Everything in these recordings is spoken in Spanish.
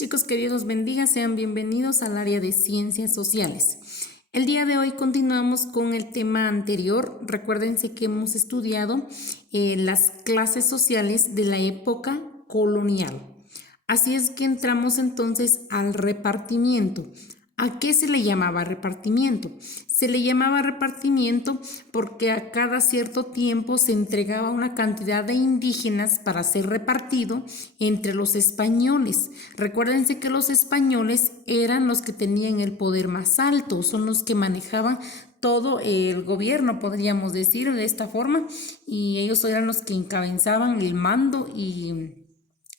Chicos, que Dios los bendiga, sean bienvenidos al área de ciencias sociales. El día de hoy continuamos con el tema anterior. Recuérdense que hemos estudiado las clases sociales de la época colonial. Así es que entramos entonces al repartimiento. ¿A qué se le llamaba repartimiento? Se le llamaba repartimiento porque a cada cierto tiempo se entregaba una cantidad de indígenas para ser repartido entre los españoles. Recuérdense que los españoles eran los que tenían el poder más alto, son los que manejaban todo el gobierno, podríamos decir de esta forma, y ellos eran los que encabezaban el mando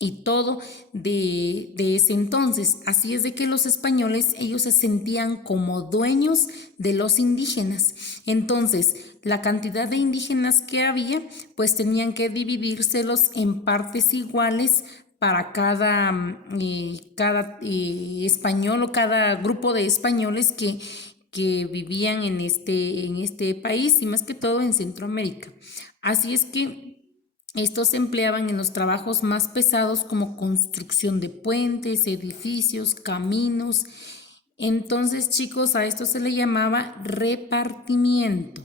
y todo de ese entonces. Así es de que los españoles, ellos se sentían como dueños de los indígenas. Entonces, la cantidad de indígenas que había, pues tenían que dividírselos en partes iguales para cada español o cada grupo de españoles que vivían en este país y más que todo en Centroamérica. Así es que estos se empleaban en los trabajos más pesados como construcción de puentes, edificios, caminos. Entonces, chicos, a esto se le llamaba repartimiento.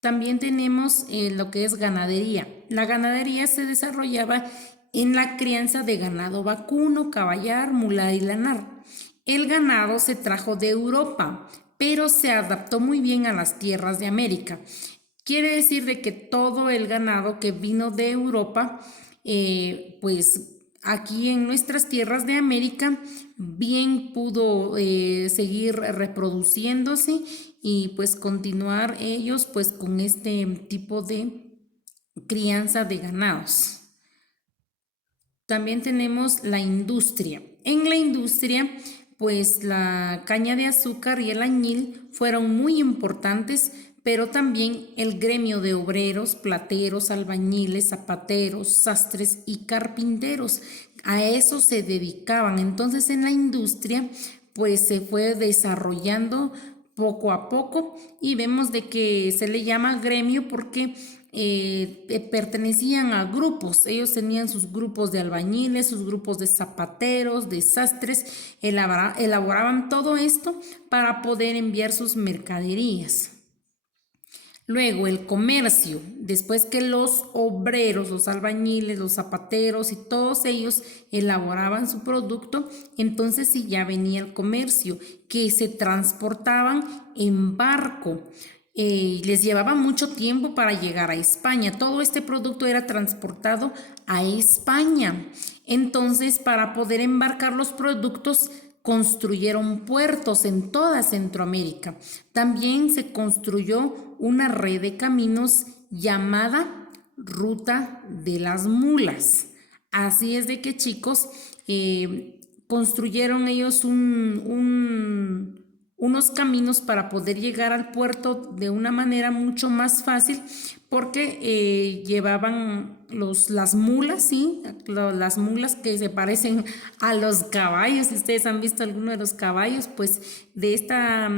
También tenemos lo que es ganadería. La ganadería se desarrollaba en la crianza de ganado vacuno, caballar, mular y lanar. El ganado se trajo de Europa, pero se adaptó muy bien a las tierras de América. Quiere decir de que todo el ganado que vino de Europa, pues aquí en nuestras tierras de América, bien pudo seguir reproduciéndose y pues continuar ellos pues con este tipo de crianza de ganados. También tenemos la industria. En la industria, pues la caña de azúcar y el añil fueron muy importantes, pero también el gremio de obreros, plateros, albañiles, zapateros, sastres y carpinteros. A eso se dedicaban. Entonces en la industria pues se fue desarrollando poco a poco y vemos de que se le llama gremio porque pertenecían a grupos. Ellos tenían sus grupos de albañiles, sus grupos de zapateros, de sastres, elaboraban todo esto para poder enviar sus mercaderías. Luego el comercio, después que los obreros, los albañiles, los zapateros y todos ellos elaboraban su producto, entonces sí ya venía el comercio, que se transportaban en barco. Les llevaba mucho tiempo para llegar a España. Todo este producto era transportado a España. Entonces, para poder embarcar los productos, construyeron puertos en toda Centroamérica. También se construyó una red de caminos llamada Ruta de las Mulas. Así es de que, chicos, construyeron ellos unos caminos para poder llegar al puerto de una manera mucho más fácil porque llevaban las mulas, ¿sí? Las mulas que se parecen a los caballos. Si ustedes han visto alguno de los caballos, pues de esta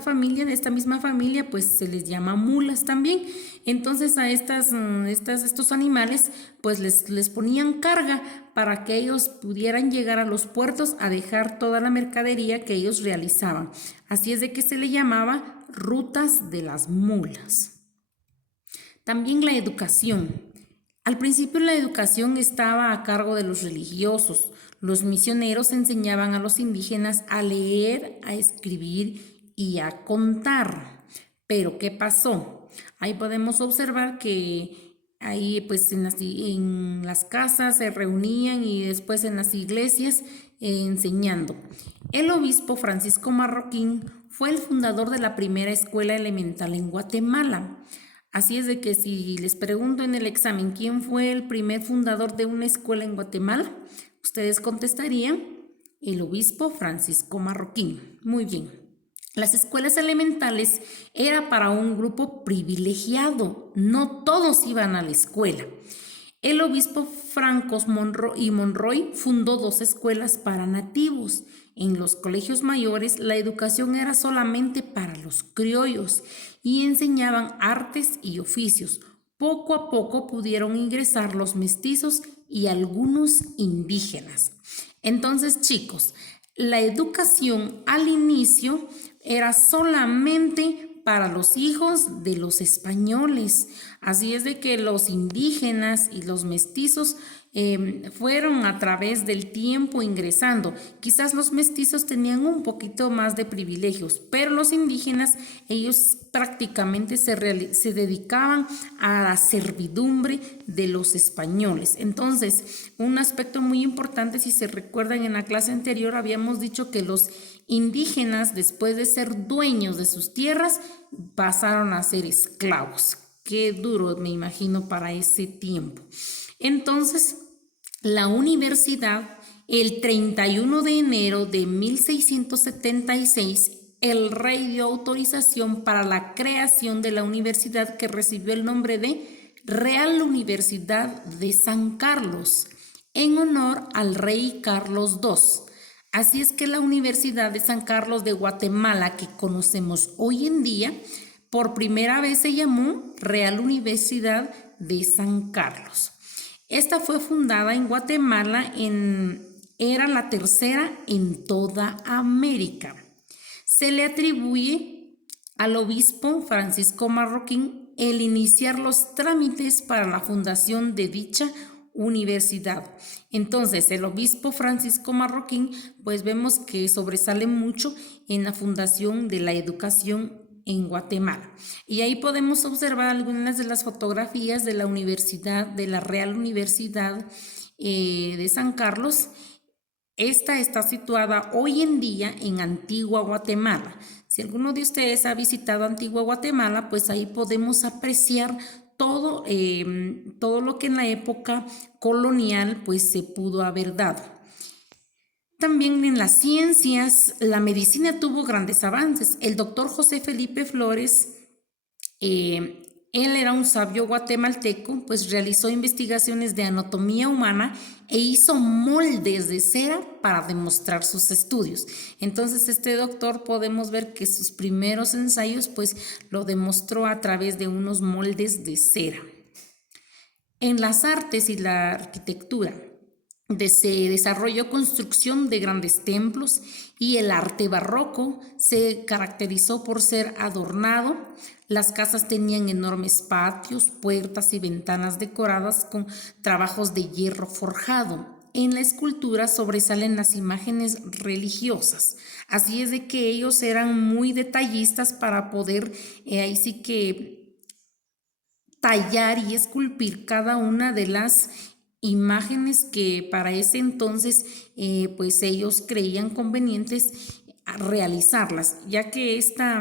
familia, de esta misma familia, pues se les llama mulas también. Entonces a estos animales, pues les ponían carga para que ellos pudieran llegar a los puertos a dejar toda la mercadería que ellos realizaban. Así es de que se le llamaba rutas de las mulas. También la educación. Al principio la educación estaba a cargo de los religiosos. Los misioneros enseñaban a los indígenas a leer, a escribir y a contar. Pero ¿qué pasó? Ahí podemos observar que ahí pues en las casas se reunían y después en las iglesias enseñando. El obispo Francisco Marroquín fue el fundador de la primera escuela elemental en Guatemala. Así es de que si les pregunto en el examen quién fue el primer fundador de una escuela en Guatemala, ustedes contestarían el obispo Francisco Marroquín. Muy bien. Las escuelas elementales era para un grupo privilegiado, no todos iban a la escuela. El obispo Francos Monroy fundó 2 escuelas para nativos. En los colegios mayores la educación era solamente para los criollos y enseñaban artes y oficios. Poco a poco pudieron ingresar los mestizos y algunos indígenas. Entonces, chicos, la educación al inicio era solamente para los hijos de los españoles. Así es de que los indígenas y los mestizos fueron a través del tiempo ingresando. Quizás los mestizos tenían un poquito más de privilegios, pero los indígenas, ellos prácticamente se dedicaban a la servidumbre de los españoles. Entonces, un aspecto muy importante, si se recuerdan en la clase anterior, habíamos dicho que los indígenas, después de ser dueños de sus tierras, pasaron a ser esclavos. Qué duro, me imagino, para ese tiempo. Entonces, la universidad, el 31 de enero de 1676, el rey dio autorización para la creación de la universidad, que recibió el nombre de Real Universidad de San Carlos, en honor al rey Carlos II. Así es que la Universidad de San Carlos de Guatemala, que conocemos hoy en día, por primera vez se llamó Real Universidad de San Carlos. Esta fue fundada en Guatemala, era la tercera en toda América. Se le atribuye al obispo Francisco Marroquín el iniciar los trámites para la fundación de dicha universidad. Entonces, el obispo Francisco Marroquín, pues vemos que sobresale mucho en la fundación de la educación en Guatemala. Y ahí podemos observar algunas de las fotografías de la universidad, de la Real Universidad de San Carlos. Esta está situada hoy en día en Antigua Guatemala. Si alguno de ustedes ha visitado Antigua Guatemala, pues ahí podemos apreciar todo lo que en la época colonial pues se pudo haber dado. También en las ciencias, la medicina tuvo grandes avances. El doctor José Felipe Flores, él era un sabio guatemalteco, pues realizó investigaciones de anatomía humana e hizo moldes de cera para demostrar sus estudios. Entonces, este doctor podemos ver que sus primeros ensayos, pues lo demostró a través de unos moldes de cera. En las artes y la arquitectura, se desarrolló construcción de grandes templos y el arte barroco se caracterizó por ser adornado. Las casas tenían enormes patios, puertas y ventanas decoradas con trabajos de hierro forjado. En la escultura sobresalen las imágenes religiosas. Así es de que ellos eran muy detallistas para poder, ahí sí que tallar y esculpir cada una de las imágenes que para ese entonces pues ellos creían convenientes realizarlas, ya que esta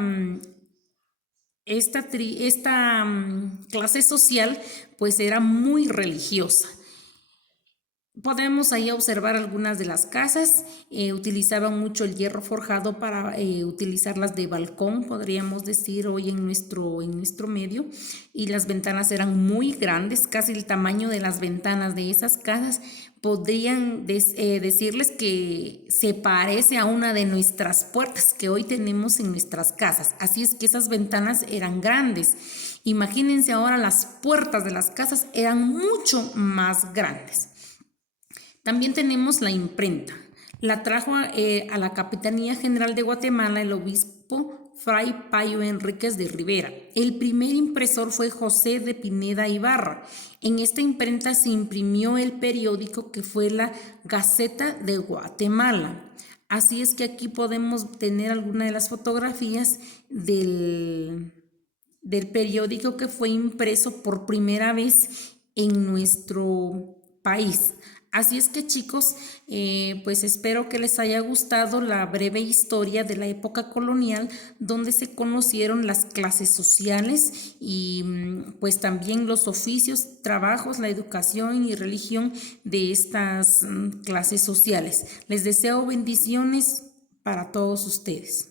clase social pues era muy religiosa. Podemos ahí observar algunas de las casas, utilizaban mucho el hierro forjado para utilizarlas de balcón, podríamos decir hoy en nuestro medio, y las ventanas eran muy grandes, casi el tamaño de las ventanas de esas casas. Podrían decirles que se parece a una de nuestras puertas que hoy tenemos en nuestras casas. Así es que esas ventanas eran grandes. Imagínense ahora, las puertas de las casas eran mucho más grandes. También tenemos la imprenta. La trajo a la Capitanía General de Guatemala el obispo Fray Payo Enríquez de Rivera. El primer impresor fue José de Pineda Ibarra. En esta imprenta se imprimió el periódico que fue la Gaceta de Guatemala. Así es que aquí podemos tener alguna de las fotografías del periódico que fue impreso por primera vez en nuestro país. Así es que, chicos, pues espero que les haya gustado la breve historia de la época colonial, donde se conocieron las clases sociales y pues también los oficios, trabajos, la educación y religión de estas clases sociales. Les deseo bendiciones para todos ustedes.